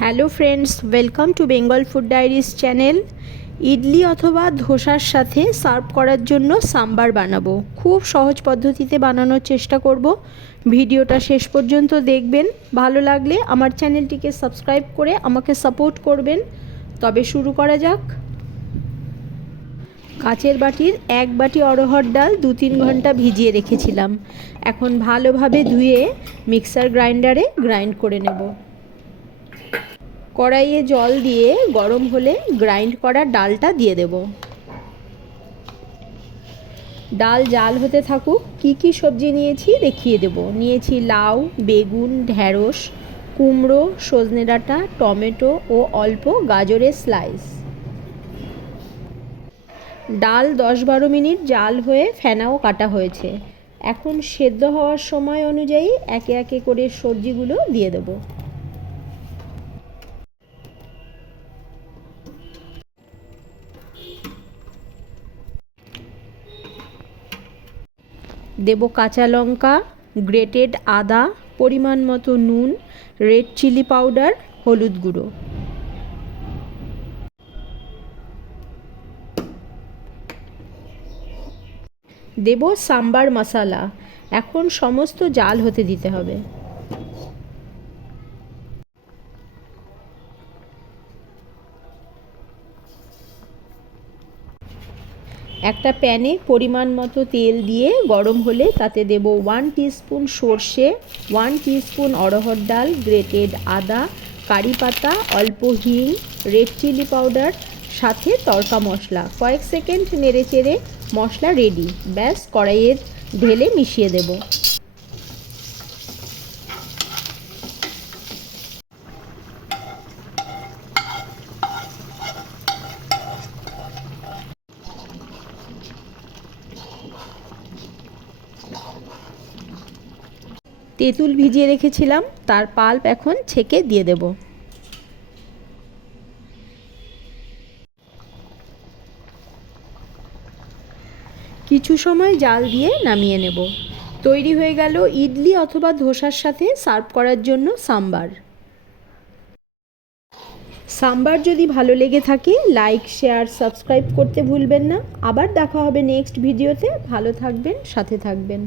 Hello friends, welcome to Bengal food diaries channel. Idli অথবা ধোসার সাথে serve করার জন্য সাম্বার বানাবো। খুব সহজ পদ্ধতিতে বানানোর চেষ্টা করব। ভিডিওটা শেষ পর্যন্ত দেখবেন। ভালো লাগলে আমার চ্যানেলটিকে সাবস্ক্রাইব করে আমাকে সাপোর্ট করবেন। তবে শুরু করা যাক। কাচের বাটির 1 বাটি অড়হর ডাল 2-3 ঘন্টা ভিজিয়ে রেখেছিলাম। এখন ভালোভাবে ধুয়ে মিক্সার গ্রাইন্ডারে গ্রাইন্ড করে নেব। কড়াইয়ে জল দিয়ে গরম হলে গ্রাইন্ড করা ডালটা দিয়ে দেব। ডাল জাল হতে থাকুক। কি সবজি নিয়েছি দেখিয়ে দেব। নিয়েছি লাউ, বেগুন, ঢ্যাঁড়স, কুমড়ো, সজনে ডাঁটা, টমেটো ও অল্প গাজরের স্লাইস। ডাল 10-12 মিনিট জাল হয়ে ফেনাও কাটা হয়েছে। এখন সেদ্ধ হওয়ার সময় অনুযায়ী একে একে করে সবজিগুলো দিয়ে দেব। দেব কাঁচা লঙ্কা, গ্রেটেড আদা, পরিমাণ মতো নুন, রেড চিলি পাউডার, হলুদ গুঁড়ো। দেব সাম্বার মশলা। এখন সমস্ত জাল হতে দিতে হবে। একটা প্যানে পরিমাণ মতো তেল দিয়ে গরম হলে তাতে দেব 1 টিস্পুন সর্ষে, 1 টিস্পুন অড়হর ডাল, গ্রেটেড আদা, কারি পাতা, অল্প হিং, রেড চিলি পাউডার, সাথে তড়কা মশলা। কয়েক সেকেন্ড নেড়ে চেড়ে মশলা রেডি। ব্যাস, কড়াইয়ে ঢেলে মিশিয়ে দেব। তেঁতুল ভিজিয়ে রেখেছিলাম, তার পাল্প এখন ছেঁকে দিয়ে দেব। কিছু সময় জাল দিয়ে নামিয়ে নেব। তৈরি হয়ে গেল ইডলি অথবা ধোসার সাথে সার্ভ করার জন্য সাম্বার। সাম্বার যদি ভালো লেগে থাকে লাইক, শেয়ার, সাবস্ক্রাইব করতে ভুলবেন না। আবার দেখা হবে নেক্সট ভিডিওতে। ভালো থাকবেন, সাথে থাকবেন।